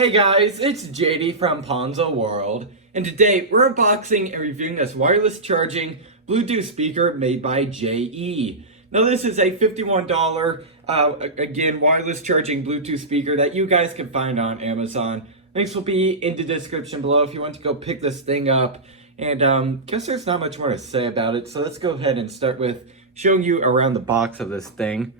Hey guys, it's JD from Ponzo World, and today we're unboxing and reviewing this wireless charging Bluetooth speaker made by JE. Now this is a $51, again, wireless charging Bluetooth speaker that you guys can find on Amazon. Links will be in the description below if you want to go pick this thing up. And guess there's not much more to say about it, so let's go ahead and start with showing you around the box of this thing.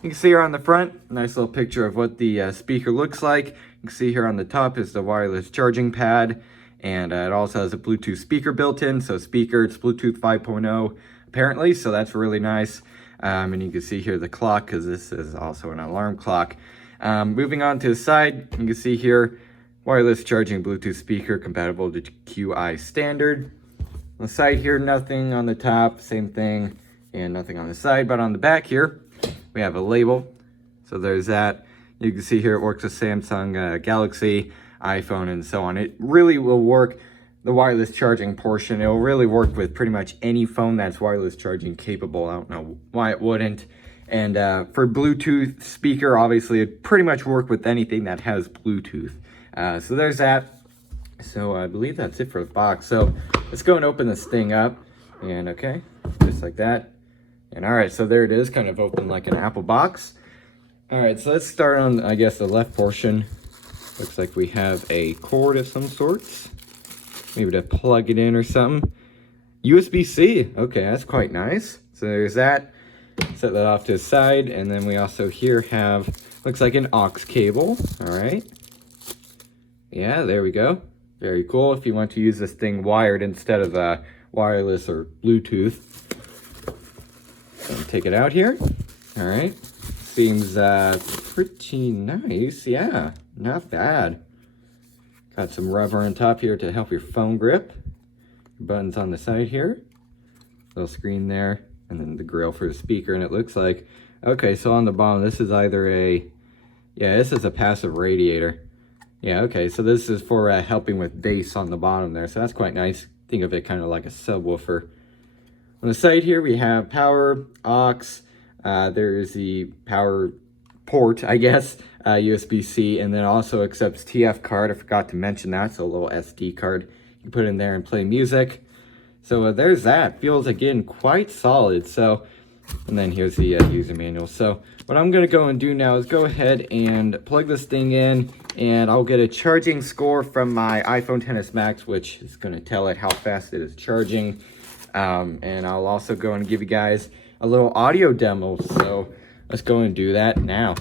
You can see here on the front, nice little picture of what the speaker looks like. You can see here on the top is the wireless charging pad, and it also has a Bluetooth speaker built in. So speaker, it's Bluetooth 5.0 apparently, so that's really nice. And you can see here the clock, because this is also an alarm clock. Moving on to the side, you can see here, wireless charging Bluetooth speaker compatible to QI standard. On the side here, nothing on the top, same thing, and nothing on the side, but on the back here, we have a label. So there's that. You can see here it works with Samsung, Galaxy, iPhone, and so on. It really will work, the wireless charging portion, it will really work with pretty much any phone that's wireless charging capable. I don't know why it wouldn't. And for Bluetooth speaker, obviously, it pretty much work with anything that has Bluetooth. So there's that. So I believe that's it for the box. So let's go and open this thing up. And okay, just like that. And all right, so there it is, kind of open like an Apple box. All right, so let's start on, I guess, the left portion. Looks like we have a cord of some sorts. Maybe to plug it in or something. USB-C, okay, that's quite nice. So there's that. Set that off to the side. And then we also here have, looks like an aux cable, all right. Yeah, there we go. Very cool if you want to use this thing wired instead of wireless or Bluetooth. Take it out here. All right. Seems pretty nice. Yeah, not bad. Got some rubber on top here to help your phone grip. Buttons on the side here. Little screen there. And then the grill for the speaker. And it looks like, okay, so on the bottom, this is either this is a passive radiator. Yeah, okay, so this is for helping with bass on the bottom there. So that's quite nice. Think of it kind of like a subwoofer. On the side here, we have power, aux, there's the power port, I guess, USB-C, and then also accepts TF card. I forgot to mention that, so a little SD card. You can put in there and play music. So there's that. Feels, again, quite solid. So, and then here's the user manual. So what I'm going to go and do now is go ahead and plug this thing in, and I'll get a charging score from my iPhone XS Max, which is going to tell it how fast it is charging. And I'll also go and give you guys a little audio demo. So let's go and do that now.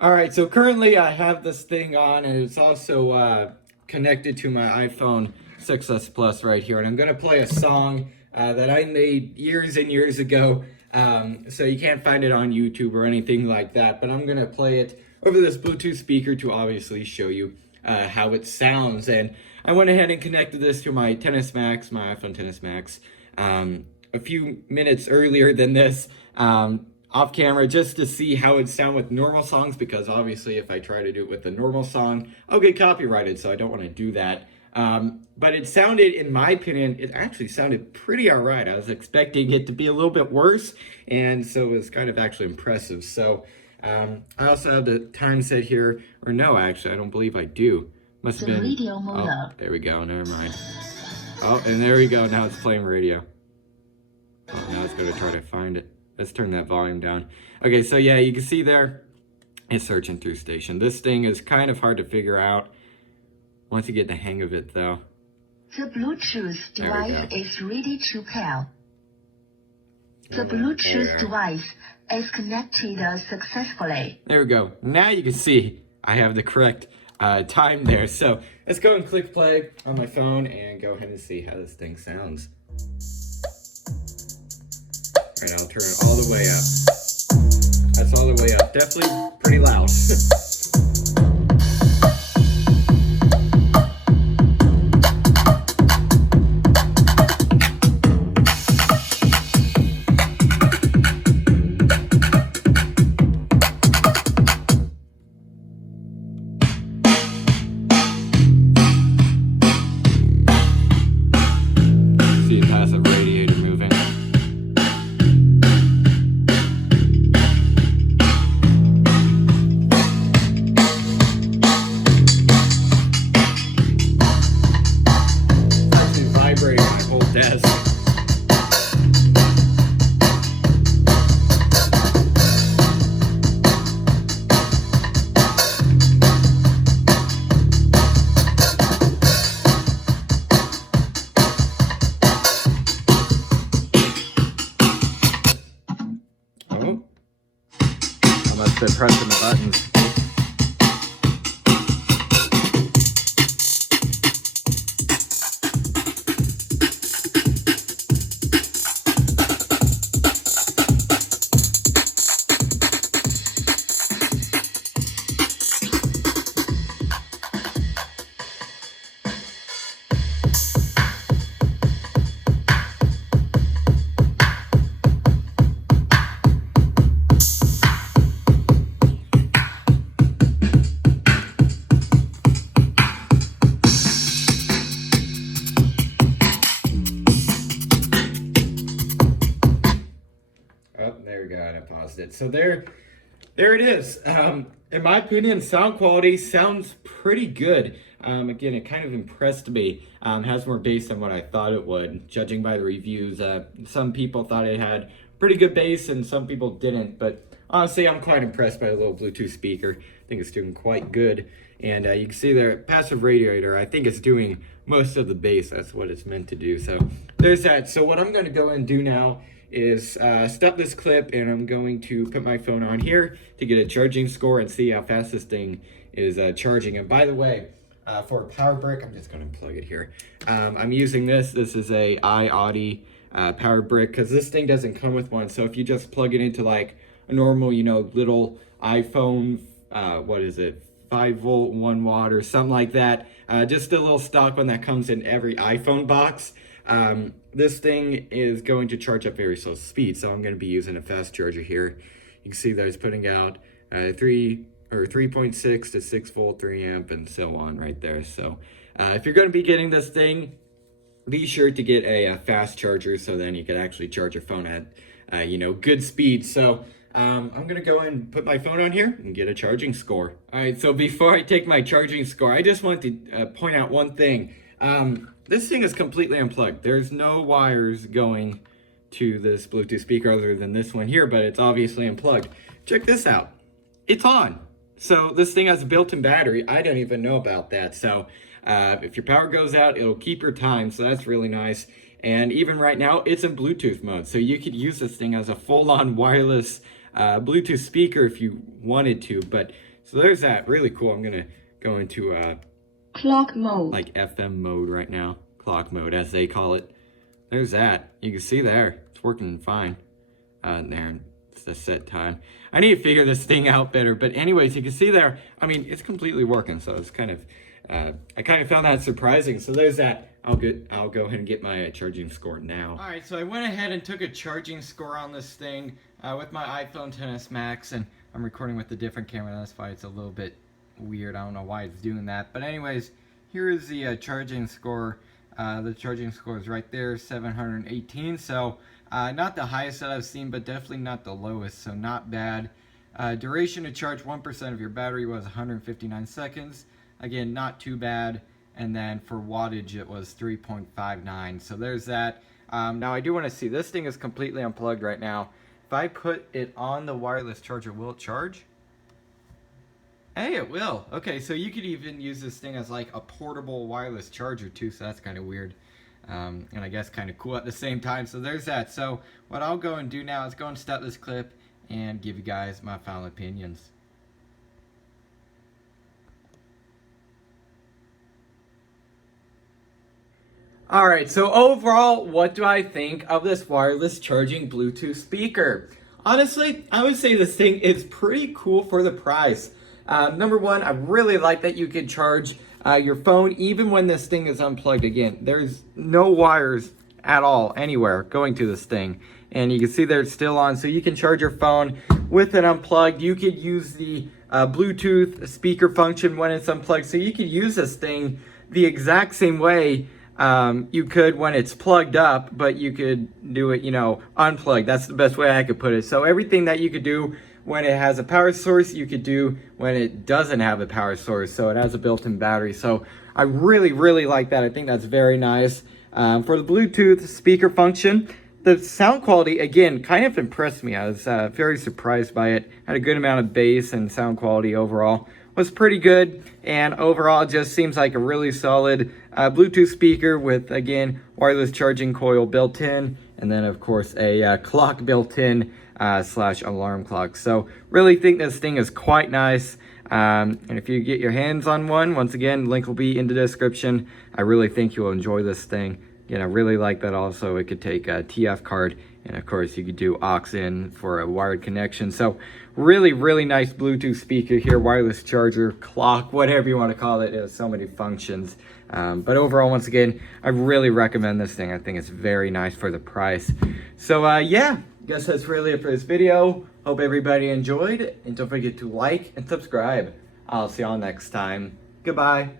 All right, so currently I have this thing on, and it's also connected to my iPhone XS Plus right here. And I'm going to play a song that I made years and years ago. So you can't find it on YouTube or anything like that. But I'm going to play it over this Bluetooth speaker to obviously show you how it sounds. And I went ahead and connected this to my XS Max, my iPhone XS Max, a few minutes earlier than this, off camera, just to see how it sound with normal songs, because obviously if I try to do it with a normal song, I'll get copyrighted, so I don't want to do that. But it sounded, in my opinion, it actually sounded pretty all right. I was expecting it to be a little bit worse, and so it was kind of actually impressive. So I also have the time set here, or no, actually, I don't believe I do. Must have been, oh, there we go, never mind. Oh, and there we go, now it's playing radio. Oh, now it's going to try to find it. Let's turn that volume down. Okay, so yeah, you can see there, it's searching through station. This thing is kind of hard to figure out once you get the hang of it, though. The Bluetooth device is ready to pair. The Bluetooth device is connected successfully. There we go. Now you can see I have the correct time there. So let's go and click play on my phone and go ahead and see how this thing sounds. All right, I'll turn it all the way up. That's all the way up. Definitely pretty loud. See a passive radiator moving. pressing the buttons. Oh, there we go. I paused it. So there it is. In my opinion, sound quality sounds pretty good. Again, it kind of impressed me. Has more bass than what I thought it would, judging by the reviews. Some people thought it had pretty good bass and some people didn't. But honestly, I'm quite impressed by the little Bluetooth speaker. I think it's doing quite good. And you can see the passive radiator, I think it's doing most of the bass. That's what it's meant to do. So there's that. So what I'm going to go and do now is stop this clip, and I'm going to put my phone on here to get a charging score and see how fast this thing is charging. And by the way, for a power brick, I'm just going to plug it here. I'm using this. This is a iAudi power brick because this thing doesn't come with one. So if you just plug it into like a normal, you know, little iPhone, what is it, 5 volt, 1 watt or something like that, just a little stock one that comes in every iPhone box. This thing is going to charge up very slow speed, so I'm going to be using a fast charger here. You can see that it's putting out 3.6 to 6 volt, 3 amp, and so on right there. So if you're going to be getting this thing, be sure to get a fast charger so then you can actually charge your phone at you know, good speed. So I'm going to go and put my phone on here and get a charging score. All right, so before I take my charging score, I just want to point out one thing. This thing is completely unplugged. There's no wires going to this Bluetooth speaker other than this one here, but it's obviously unplugged. Check this out. It's on. So this thing has a built-in battery. I don't even know about that. So if your power goes out, it'll keep your time. So that's really nice. And even right now, it's in Bluetooth mode. So you could use this thing as a full-on wireless Bluetooth speaker if you wanted to. But so there's that. Really cool. I'm going to go into clock mode, like FM mode right now. Clock mode, as they call it. There's that. You can see there. It's working fine. There. It's the set time. I need to figure this thing out better. But anyways, you can see there. I mean, it's completely working. So it's kind of... I kind of found that surprising. So there's that. I'll go ahead and get my charging score now. All right, so I went ahead and took a charging score on this thing with my iPhone XS Max, and I'm recording with a different camera. That's why it's a little bit weird. I don't know why it's doing that. But anyways, here is the charging score. The charging score is right there, 718. So not the highest that I've seen, but definitely not the lowest. So not bad. Duration to charge 1% of your battery was 159 seconds. Again, not too bad. And then for wattage, it was 3.59. So there's that. Now I do want to see, this thing is completely unplugged right now. If I put it on the wireless charger, will it charge? Hey, it will. Okay, so you could even use this thing as like a portable wireless charger too, so that's kind of weird. And I guess kind of cool at the same time. So there's that. So what I'll go and do now is go and stop this clip and give you guys my final opinions. Alright, so overall, what do I think of this wireless charging Bluetooth speaker? Honestly, I would say this thing is pretty cool for the price. Number one, I really like that you can charge your phone even when this thing is unplugged. Again, there's no wires at all anywhere going to this thing. And you can see that it's still on, so you can charge your phone with it unplugged. You could use the Bluetooth speaker function when it's unplugged. So you could use this thing the exact same way you could when it's plugged up, but you could do it, you know, unplugged. That's the best way I could put it. So everything that you could do when it has a power source, you could do when it doesn't have a power source. So it has a built-in battery. So I really, really like that. I think that's very nice. For the Bluetooth speaker function, the sound quality, again, kind of impressed me. I was very surprised by it. Had a good amount of bass, and sound quality overall was pretty good. And overall, it just seems like a really solid Bluetooth speaker with, again, wireless charging coil built in. And then, of course, a clock built in slash alarm clock. So really think this thing is quite nice. And if you get your hands on one, once again, link will be in the description. I really think you'll enjoy this thing. Again, I really like that also. It could take a TF card, and of course you could do aux in for a wired connection. So really, really nice Bluetooth speaker here, wireless charger, clock, whatever you want to call it. It has so many functions. But overall, once again, I really recommend this thing. I think it's very nice for the price. So yeah, I guess that's really it for this video. Hope everybody enjoyed, and don't forget to like and subscribe. I'll see y'all next time. Goodbye.